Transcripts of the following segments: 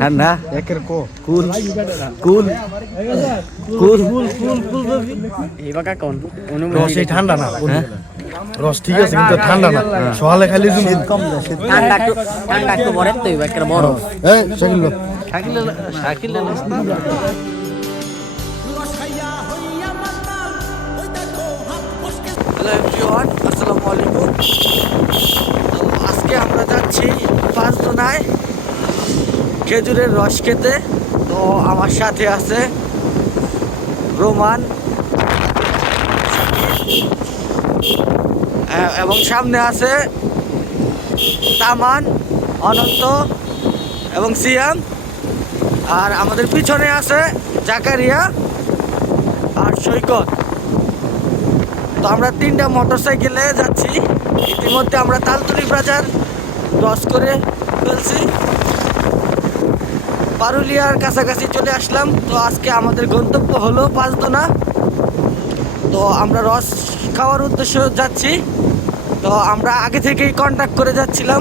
ঠান্ডা একের কুল কুল কুল রস এই ঠান্ডা না রস ঠিক আছে কিন্তু ঠান্ডা না সকালে খাইলে কম ঠান্ডা একটু বড় তো একের বড় এই শাকিল শাকিল শাকিল হ্যালো এভরিওয়ান, আসসালামু আলাইকুম। তো আজকে আমরা যাচ্ছি পাঁচজনায় খেজুরের রস খেতে। তো আমার সাথে আছে রোমান এবং সামনে আছে তামান, অনন্ত এবং সিয়াম, আর আমাদের পিছনে আছে জাকারিয়া আর সৈকত। তো আমরা তিনটা মোটরসাইকেলে যাচ্ছি। ইতিমধ্যে আমরা তালতলি বাজার ক্রস করে ফেলছি, পারুলিয়ার কাছাকাছি চলে আসলাম। তো আজকে আমাদের গন্তব্য হলো পাঁচদোনা। তো আমরা রস খাওয়ার উদ্দেশ্যে যাচ্ছি। তো আমরা আগে থেকেই কন্ট্যাক্ট করে যাচ্ছিলাম,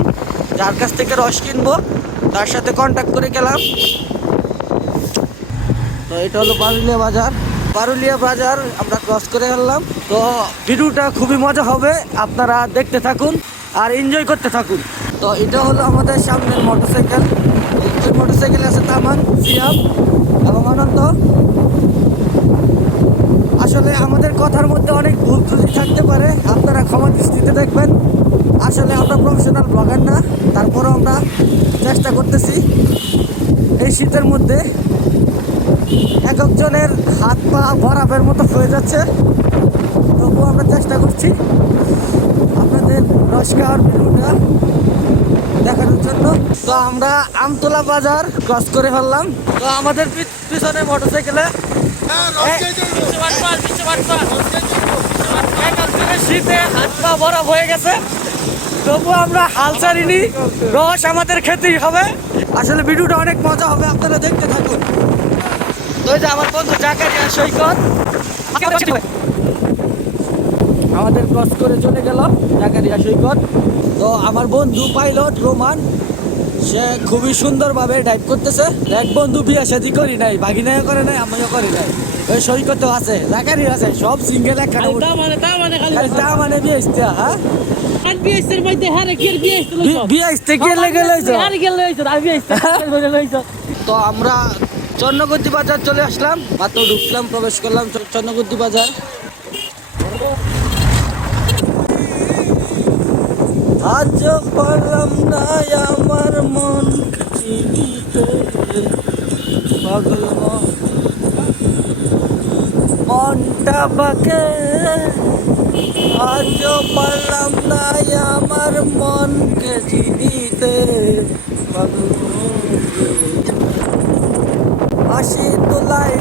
যার কাছ থেকে রস কিনবো তার সাথে কন্ট্যাক্ট করে গেলাম। তো এটা হলো পারুলিয়া বাজার। পারুলিয়া বাজার আমরা ক্রস করে ফেললাম। তো ভিডিওটা খুবই মজা হবে, আপনারা দেখতে থাকুন আর এনজয় করতে থাকুন। তো এটা হলো আমাদের সামনের মোটরসাইকেল। এই মোটরসাইকেলে আছে তামান, সিয়াম এবং অনন্ত। আসলে আমাদের কথার মধ্যে অনেক ভুল ত্রুটি থাকতে পারে, আপনারা ক্ষমা দৃষ্টিতে দেখবেন। আসলে আমরা প্রফেশনাল ব্লগার না, তারপরেও আমরা চেষ্টা করতেছি। এই শীতের মধ্যে এক একজনের হাত পা বরাবের মতো হয়ে যাচ্ছে, তবুও আমরা চেষ্টা করছি আপনাদের রস খাওয়ার ভিডিওটা দেখানোর জন্য। তো আমরা আমতলা বাজার ক্রস করে ফেললাম। তো আমাদের পিছনে মোটরসাইকেলে শীতে হাত পা বরফ হয়ে গেছে, তবুও আমরা হাল ছাড়িনি, রস আমাদের খেতেই হবে। আসলে ভিডিওটা অনেক মজা হবে, আপনারা দেখতে থাকুন। তো এই যে আমার বন্ধু জাকারিয়া সৈকত আমাদের ক্রস করে চলে গেল, জাকারিয়া সৈকত। তো আমার বন্ধু পাইলট রোমান, সে খুবই সুন্দরভাবে ড্রাইভ করতেছে। এক বন্ধু বিয়ে শাদী করি নাই, বাগিনাও করে নাই, আমিও করি নাই। ওই সৈকতও আছে, জাকারিয়া আছে, সব সিঙ্গেল একখানে বিয়ে আসতে। হ্যাঁ তো আমরা চন্নগদ্দি বাজার চলে আসলাম, মাত্র ঢুকলাম, প্রবেশ করলাম চন্নগদ্দি বাজার। আজ পারলাম না আমার মন পাগল মনটা বাকে, আজ পারলাম না আমার মনকে চিনিতে পাগল। আশি তোলাই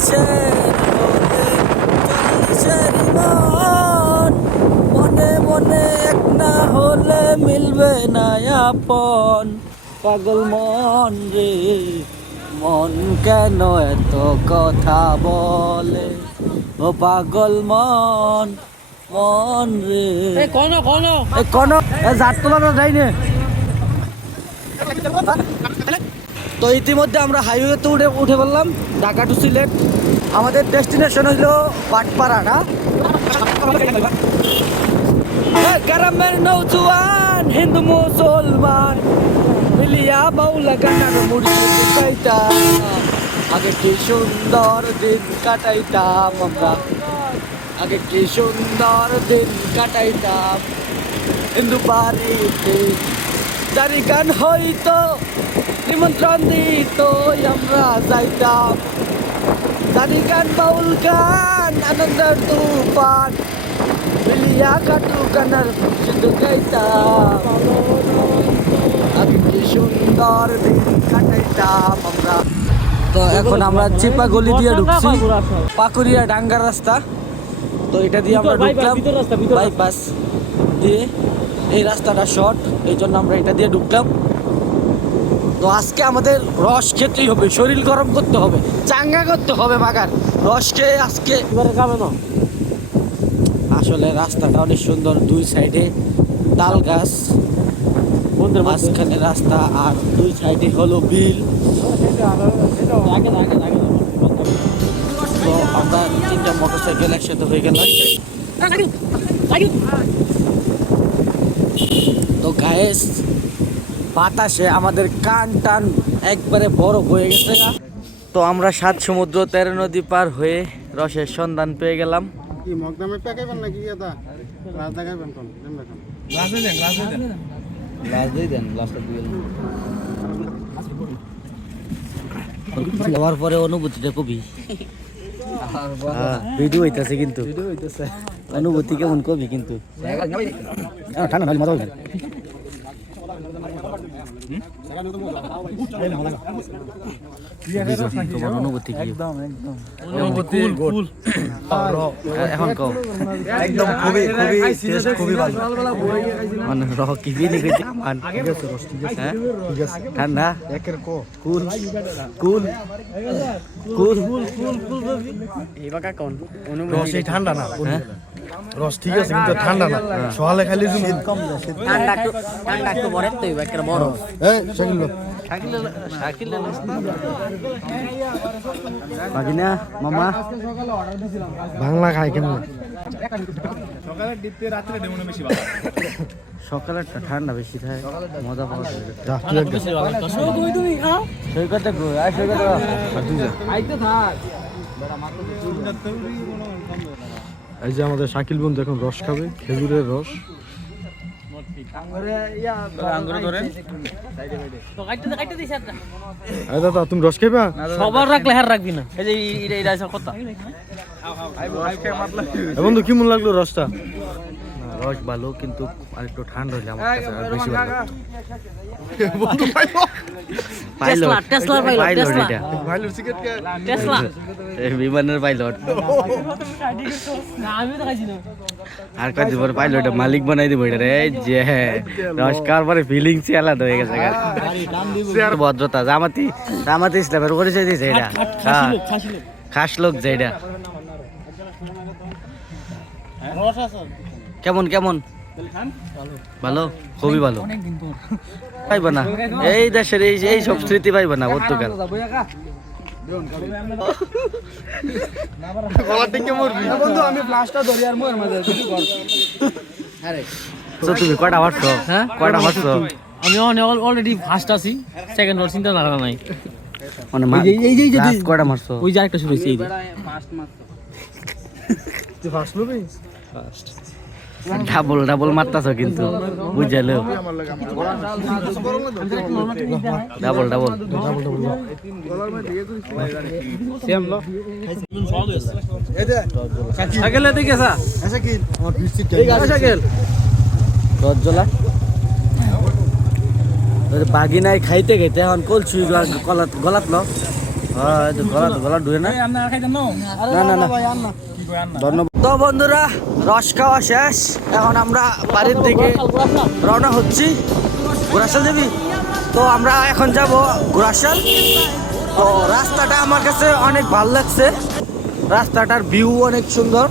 চল্লিশের মন, মনে মনে এক না হলে মিলবে না আপন। পাগল মন রে, মন কেন এত কথা বলে, ও পাগল মন মন রে। কোন জাত তোলা যাই না। তো ইতিমধ্যে আমরা হাইওয়েতে উঠে বললাম, ঢাকা টু সিলেট। আমাদের ডেস্টিনেশন হইল পাটপাড়া না। গ্রামের নৌজওয়ান হিন্দু মুসলমান মিলিয়া বাউলা গানার মুড়ি খাইতাম, আগে কি সুন্দর দিন কাটাইতাম আমরা, আগে কি সুন্দর দিন কাটাইতাম। হিন্দু বাড়িতে দাড়ি গান হইতো, নিমন্ত্রণ দিত, আমরা যাইতাম। দাড়ি গান বাউল গান আনন্দের তুফান মিলিয়া কাটু গানার শুধু গাইতাম, আগে কি সুন্দর দিন কাটাইতাম আমরা। তো এখন আমরা চিপা গলি দিয়ে ঢুকছি, পাকুড়িয়া ডাঙ্গার রাস্তা। তো এটা দিয়ে আমরা ঢুকলাম বাইপাস দিয়ে। এই রাস্তাটা শর্ট, এই জন্য আমরা এটা দিয়ে ঢুকলাম। তো আজকে আমাদের রস খেতেই হবে, শরীর গরম করতে হবে, চাঙ্গা করতে হবে মাগার রস খেয়ে আজকে। আসলে রাস্তাটা অনেক সুন্দর, দুই সাইডে তাল গাছ। সমুদ্রের মাঝখানে রাস্তা আর দুই সাইডে হলো বিল। তো আমরা 3টা মোটরসাইকেল একসাথে হয়ে গেলাম। তো গায়েস বাতাসে আমাদের কান টান একবারে বরফ হয়ে গেছে। তো আমরা 7 সমুদ্র 13 নদী পার হয়ে রসের সন্ধান পেয়ে গেলাম। কি মগদামে পেকাইবেন নাকি এটা গ্লাস দেখাইবেন কোন দেন দেখুন যাওয়ার পরে অনুভূতিটা কবি ভিডিও হইতেছে কিন্তু অনুভূতি কেমন কবি কিন্তু ঠান্ডা নাহলে মজা হবে। তোমার অনুভূতি কি? এখন কও। একদম খুবই খুবই টেস্ট খুবই ভালো। মানে রহ কি বিনি কইতে মান ঠিক আছে রস ঠিক আছে হ্যাঁ ঠিক আছে ঠান্ডা একের কো কুল কুল কুল রস এই ঠান্ডা না রস ঠিক আছে কিন্তু ঠান্ডা না সকালে খাইলে জুম ঠান্ডা একটু বরফ তো একটা বরফ এই শাকিল বাগিনা মামা বাংলা খায় কেমন সকালে ঠান্ডা বেশি থাকে মজা পাওয়া যায়। যা তুই একদম সৈকত সৈকত এই যে আমাদের শাকিল বন্ধু এখন রস খাবে খেজুরের রস এই দাদা তুমি রস খাইবা সবার রাখলে হার রাখবি না এই যে এটা কথা বন্ধু কেমন লাগলো রসটা রস ভালো কিন্তু আরেকটু ঠান্ডা হইলে আমার কাছে আর বেশি ভালো লাগে। পাইলট এটা এই বিমানের পাইলট আর কত বড় পাইলট মালিক বানাই দিব এটা রে যে রস খাওয়ার পরে ফিলিংস আলাদা হয়ে গেছে ভদ্রতা জামাতি জামাতি ইসলামের পরিচয় দিয়েছে এটা খাস লোক যে এটা কেমন কেমন ভালো খুবই ভালো পাইবা না এই দেশের এই সব স্মৃতি পাইবা না পর্তুগাল তো তুমি কয়টা মারছো হ্যাঁ কয়টা মারছো আমি অলরেডি ফার্স্ট আছি সেকেন্ড ওর চিন্তা লাগা নাই মানে কয়টা মারছো ওই যে আরেকটা শুরু হয়েছে এই যে ডাবল ডাবল মারতাছো কিন্তু বুঝালো ডাবল ডাবল সাইকেল দেখে আসা শাকিল আমার বিস্কিট সাইকেল রজ্জলা বাগিনায় খাইতে খাইতে এখন কলছুই গলাত গলাত ল গলাত গলাত ধুয়ে না না না না ধন্যবাদ। তো বন্ধুরা রস খাওয়া শেষ এখন আমরা বাড়ির দিকে রওনা হচ্ছি। ঘোড়াশাল যাবি তো আমরা এখন যাব ঘোড়াশাল। তো রাস্তাটা আমার কাছে অনেক ভালো লাগছে, রাস্তাটার ভিউ অনেক সুন্দর।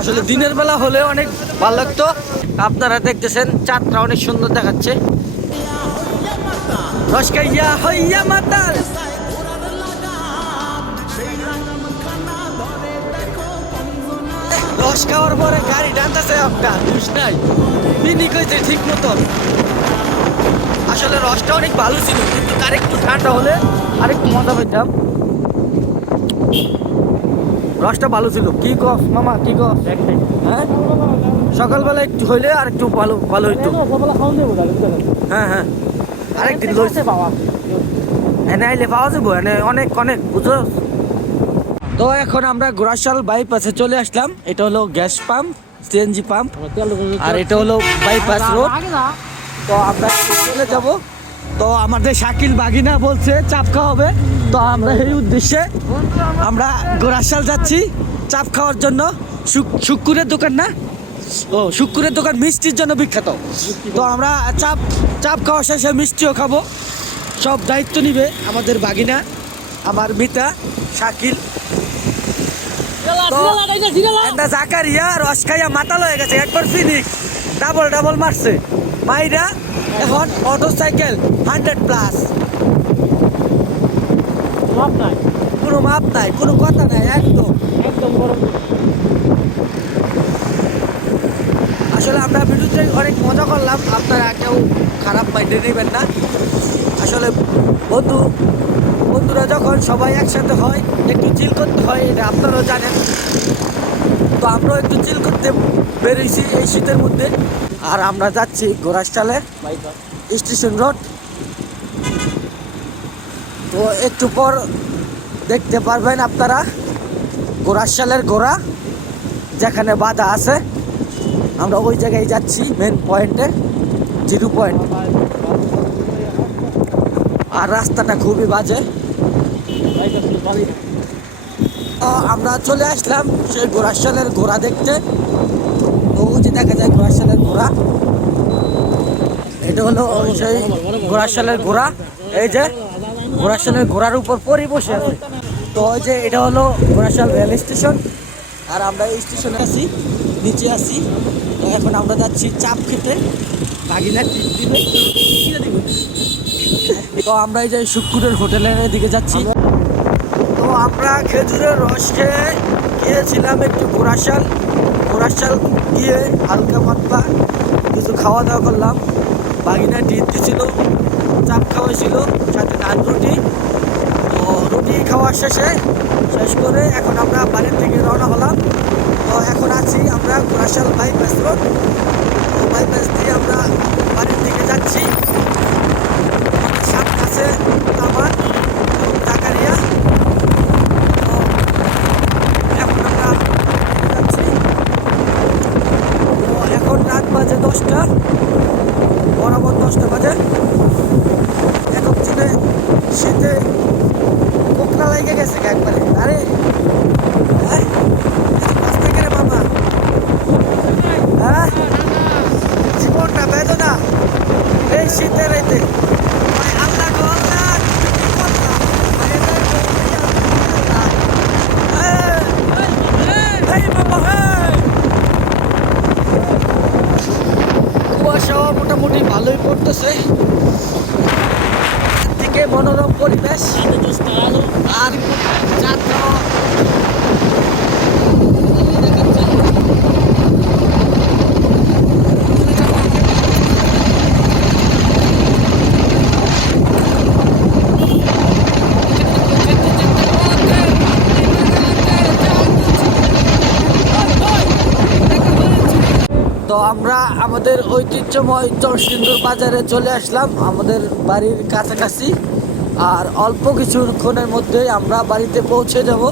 আসলে দিনের বেলা হলে অনেক ভালো লাগতো। আপনারা দেখতেছেন চাঁদটা অনেক সুন্দর দেখাচ্ছে। রস খাইয়া হইয়া মাতাল রস খাওয়ার পরে গাড়ি টানতেছে আপনার বুঝ নাই বিনি কইছে ঠিক মতন। আসলে রসটা অনেক ভালো ছিল কিন্তু তার একটু ঠান্ডা হলে আরেকটু মজা পেতাম। রসটা ভালো ছিল। কি কস মামা কি কস? হ্যাঁ সকালবেলা একটু হইলে আর একটু ভালো ভালো হইতো। হ্যাঁ হ্যাঁ আরেকদিন লইছে বাবা এনে আইলে পাওয়া যাবো এনে অনেক অনেক বুঝো। তো এখন আমরা ঘোড়াশাল বাইপাসে চলে আসলাম। এটা হলো গ্যাস পাম্প সিএনজি পাম্প আর এটা হলো বাইপাস রোড। তো আমরা চলে যাব। তো আমাদের শাকিল বাগিনা বলছে চাপ খাওয়া হবে, তো আমরা এই উদ্দেশ্যে আমরা ঘোড়াশাল যাচ্ছি চাপ খাওয়ার জন্য। শুক্কুরের দোকান না, ও শুক্কুরের দোকান মিষ্টির জন্য বিখ্যাত। তো আমরা চাপ চাপ খাওয়া শেষে মিষ্টিও খাবো। সব দায়িত্ব নিবে আমাদের বাগিনা, আমার মিতা, শাকিল। জাকারিয়া রস খাইয়া মাতাল হয়ে গেছে, একবার ফিনিক্স ডাবল ডাবল মারছে মাইরা এখন মোটরসাইকেল 100+। লাভ নাই, কোনো মাপ নাই, কোনো কথা নাই, একদম। একদম গরম। আসলে আমরা ভিডিওতে অনেক মজা করলাম, আপনারা কেউ খারাপ মাইন্ডে নেবেন না। আসলে বন্ধুরা যখন সবাই একসাথে হয় একটু চিল করতে হয়, এটা আপনারাও জানেন। তো আমরাও একটু চিল করতে বেরিয়েছি এই শীতের মধ্যে। আর আমরা যাচ্ছি গোরাশালে স্টেশন রোড। তো একটু পর দেখতে পারবেন আপনারা গোরাশালের গোড়া যেখানে বাধা আছে, আমরা ওই জায়গায় যাচ্ছি, মেন পয়েন্টে, 0 পয়েন্ট। আর রাস্তাটা খুবই বাজে। আমরা চলে আসলাম সেই গোরাশালের গোড়া দেখতে। তো ওই যে দেখা যায় গোরাশালের গোড়া, এটা হলো সেই গোরাশালের গোড়া। এই যে গোরাশালের গোড়ার উপর পরে বসে আছে। তো ওই যে এটা হলো গোরাশাল রেল স্টেশন। আর আমরা এই স্টেশনে আছি, নিচে আছি। তো এখন আমরা যাচ্ছি চাপ খেতে, বাগিনা টিপ দিবে। তো আমরা এই যে শুক্কুরের হোটেলের দিকে যাচ্ছি। তো আমরা খেজুরের রস খেয়ে গিয়েছিলাম একটু গোরাশাল গিয়ে হালকা পাতলা কিছু খাওয়া দাওয়া করলাম। বাগিনা টিপ দিছিল, চাপ খাওয়াইছিল, সাথে নান রুটি। তো রুটি খাওয়া শেষ করে এখন আমরা বাড়ির থেকে রওনা হলাম। তো এখন আছি আমরা গোরাশাল বাইপাস রোড। তো বাইপাস দিয়ে আমরা বাড়ির দিকে যাচ্ছি। সামনে আছে আমার টাকারিয়া। তো এখন আমরা যাচ্ছি। তো এখন রাত বাজে 10টা, বরাবর 10টা বাজে। এখন চলে শীতে কোকড়া লেগে গেছে একবারে। আরে হ্যাঁ, রাস্তা কেন মামা? হ্যাঁ, জীবনটা বেদনা এই শীতের রাইতে। আল্লাহ গো আল্লাহ, কুয়াশাও মোটামুটি ভালোই পড়তেছে, দিকে মনোরম পরিবেশ। আর যাত্রা তো আমরা আমাদের ঐতিহ্যময় চরসিন্দুর বাজারে চলে আসলাম, আমাদের বাড়ির কাছাকাছি। আর অল্প কিছুক্ষণের মধ্যেই আমরা বাড়িতে পৌঁছে যাব।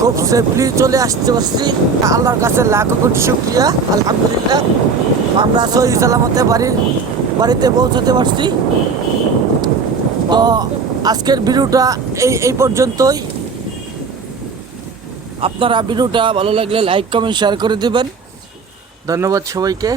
খুব সেফলি চলে আসতে পারছি, আল্লাহর কাছে লাখো কোটি শুকরিয়া। আলহামদুলিল্লাহ আমরা সহি সালামতে বাড়িতে পৌঁছাতে পারছি। তো আজকের ভিডিওটা এই পর্যন্তই। আপনারা ভিডিওটা ভালো লাগলে লাইক কমেন্ট শেয়ার করে দিবেন। ধন্যবাদ সবাইকে।